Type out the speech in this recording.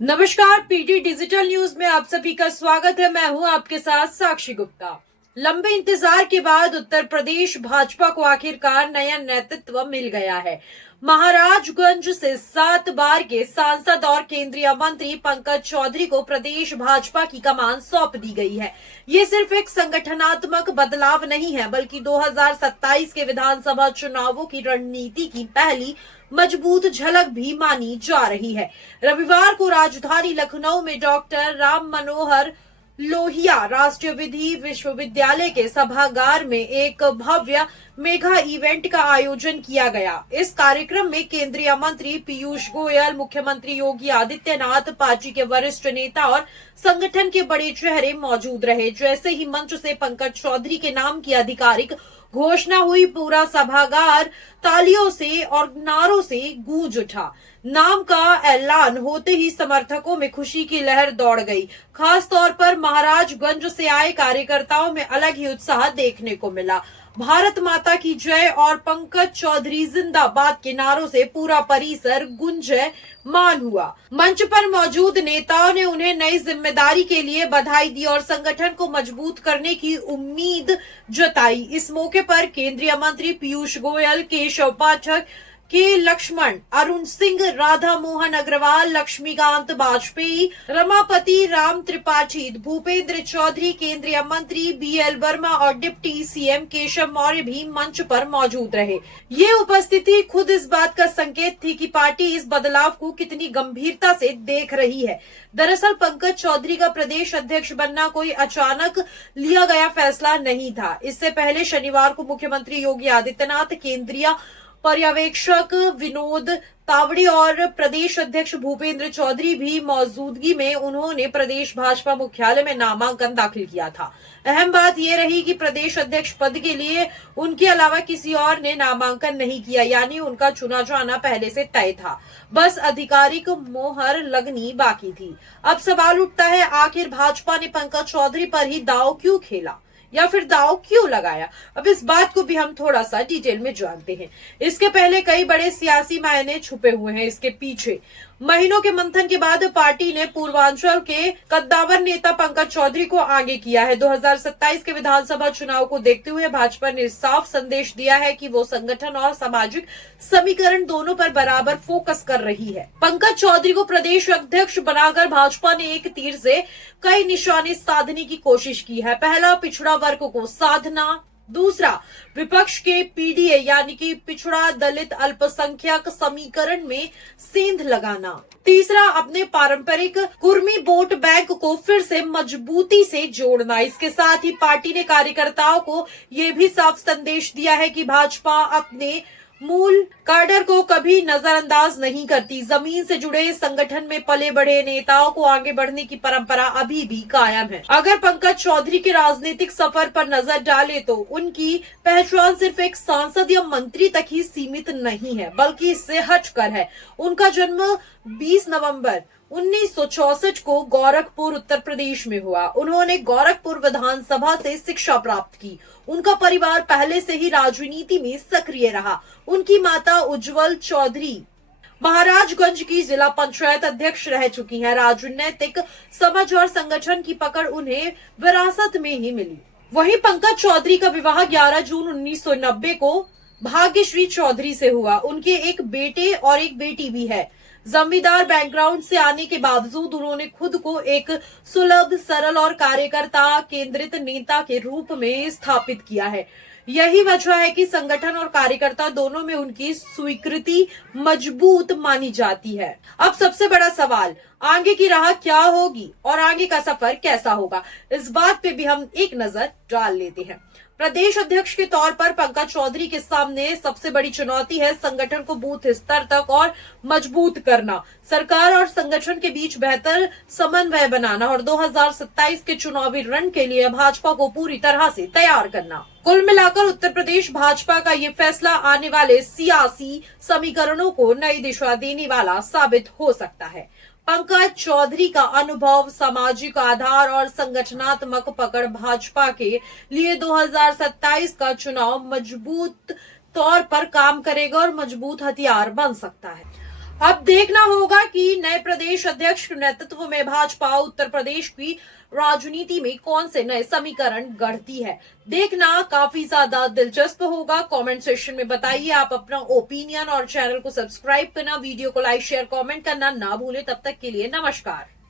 नमस्कार, PT digital news में आप सभी का स्वागत है। मैं हूं आपके साथ साक्षी गुप्ता। लंबे इंतजार के बाद उत्तर प्रदेश भाजपा को आखिरकार नया नेतृत्व मिल गया है। महाराजगंज से 7 बार के सांसद और केंद्रीय मंत्री पंकज चौधरी को प्रदेश भाजपा की कमान सौंप दी गई है। ये सिर्फ एक संगठनात्मक बदलाव नहीं है, बल्कि 2027 के विधानसभा चुनावों की रणनीति की पहली मजबूत झलक भी मानी जा रही है। रविवार को राजधानी लखनऊ में डॉक्टर राम मनोहर लोहिया राष्ट्रीय विधि विश्वविद्यालय के सभागार में एक भव्य मेगा इवेंट का आयोजन किया गया। इस कार्यक्रम में केंद्रीय मंत्री पीयूष गोयल, मुख्यमंत्री योगी आदित्यनाथ, पार्टी के वरिष्ठ नेता और संगठन के बड़े चेहरे मौजूद रहे। जैसे ही मंच से पंकज चौधरी के नाम की आधिकारिक घोषणा हुई, पूरा सभागार तालियों से और नारों से गूंज उठा। नाम का ऐलान होते ही समर्थकों में खुशी की लहर दौड़ गई। खास तौर पर महाराजगंज से आए कार्यकर्ताओं में अलग ही उत्साह देखने को मिला। भारत माता की जय और पंकज चौधरी जिंदाबाद के नारों से पूरा परिसर गुंजयमान हुआ। मंच पर मौजूद नेताओं ने उन्हें नई जिम्मेदारी के लिए बधाई दी और संगठन को मजबूत करने की उम्मीद जताई। इस मौके पर केंद्रीय मंत्री पीयूष गोयल, केशव पाठक, के लक्ष्मण, अरुण सिंह, राधा मोहन अग्रवाल, लक्ष्मीकांत वाजपेयी, रमापति राम त्रिपाठी, भूपेंद्र चौधरी, केंद्रीय मंत्री बीएल वर्मा और डिप्टी सीएम केशव मौर्य भी मंच पर मौजूद रहे। ये उपस्थिति खुद इस बात का संकेत थी कि पार्टी इस बदलाव को कितनी गंभीरता से देख रही है। दरअसल पंकज चौधरी का प्रदेश अध्यक्ष बनना कोई अचानक लिया गया फैसला नहीं था। इससे पहले शनिवार को मुख्यमंत्री योगी आदित्यनाथ, केंद्रीय पर्यवेक्षक विनोद तावड़े और प्रदेश अध्यक्ष भूपेंद्र चौधरी भी मौजूदगी में उन्होंने प्रदेश भाजपा मुख्यालय में नामांकन दाखिल किया था। अहम बात यह रही कि प्रदेश अध्यक्ष पद के लिए उनके अलावा किसी और ने नामांकन नहीं किया, यानी उनका चुना जाना पहले से तय था। बस आधिकारिक मोहर लगनी बाकी थी। अब सवाल उठता है, आखिर भाजपा ने पंकज चौधरी पर ही दांव क्यों खेला या फिर दांव क्यों लगाया? अब इस बात को भी हम थोड़ा सा डिटेल में जानते हैं। इसके पहले कई बड़े सियासी मायने छुपे हुए हैं इसके पीछे। महीनों के मंथन के बाद पार्टी ने पूर्वांचल के कद्दावर नेता पंकज चौधरी को आगे किया है। 2027 के विधानसभा चुनाव को देखते हुए भाजपा ने साफ संदेश दिया है कि वो संगठन और सामाजिक समीकरण दोनों पर बराबर फोकस कर रही है। पंकज चौधरी को प्रदेश अध्यक्ष बनाकर भाजपा ने एक तीर से कई निशाने साधने की कोशिश की है। पहला, पिछड़ा वर्ग को साधना। दूसरा, विपक्ष के पीडीए यानी कि पिछड़ा दलित अल्पसंख्यक समीकरण में सेंध लगाना। तीसरा, अपने पारंपरिक कुर्मी वोट बैंक को फिर से मजबूती से जोड़ना। इसके साथ ही पार्टी ने कार्यकर्ताओं को ये भी साफ संदेश दिया है कि भाजपा अपने मूल काडर को कभी नजरअंदाज नहीं करती। जमीन से जुड़े संगठन में पले बढ़े नेताओं को आगे बढ़ने की परंपरा अभी भी कायम है। अगर पंकज चौधरी के राजनीतिक सफर पर नजर डाले तो उनकी पहचान सिर्फ एक सांसद या मंत्री तक ही सीमित नहीं है, बल्कि इससे हटकर है। उनका जन्म 20 नवंबर 1964 को गोरखपुर उत्तर प्रदेश में हुआ। उन्होंने गोरखपुर विधानसभा से शिक्षा प्राप्त की। उनका परिवार पहले से ही राजनीति में सक्रिय रहा। उनकी माता उज्जवल चौधरी महाराजगंज की जिला पंचायत अध्यक्ष रह चुकी हैं। राजनीतिक समझ और संगठन की पकड़ उन्हें विरासत में ही मिली। वहीं पंकज चौधरी का विवाह 11 जून 1990 को भाग्यश्री चौधरी से हुआ। उनके एक बेटे और एक बेटी भी है। जमींदार बैकग्राउंड से आने के बावजूद उन्होंने खुद को एक सुलभ, सरल और कार्यकर्ता केंद्रित नेता के रूप में स्थापित किया है। यही वजह है कि संगठन और कार्यकर्ता दोनों में उनकी स्वीकृति मजबूत मानी जाती है। अब सबसे बड़ा सवाल, आगे की राह क्या होगी और आगे का सफर कैसा होगा? इस बात पे भी हम एक नजर डाल लेते हैं। प्रदेश अध्यक्ष के तौर पर पंकज चौधरी के सामने सबसे बड़ी चुनौती है संगठन को बूथ स्तर तक और मजबूत करना, सरकार और संगठन के बीच बेहतर समन्वय बनाना और 2027 के चुनावी रण के लिए भाजपा को पूरी तरह से तैयार करना। कुल मिलाकर उत्तर प्रदेश भाजपा का ये फैसला आने वाले सियासी समीकरणों को नई दिशा देने वाला साबित हो सकता है। पंकज चौधरी का अनुभव, सामाजिक आधार और संगठनात्मक पकड़ भाजपा के लिए 2027 का चुनाव मजबूत तौर पर काम करेगा और मजबूत हथियार बन सकता है। अब देखना होगा कि नए प्रदेश अध्यक्ष के नेतृत्व में भाजपा उत्तर प्रदेश की राजनीति में कौन से नए समीकरण गढ़ती है। देखना काफी ज्यादा दिलचस्प होगा। कमेंट सेक्शन में बताइए आप अपना ओपिनियन और चैनल को सब्सक्राइब करना, वीडियो को लाइक शेयर कमेंट करना ना भूलें। तब तक के लिए नमस्कार।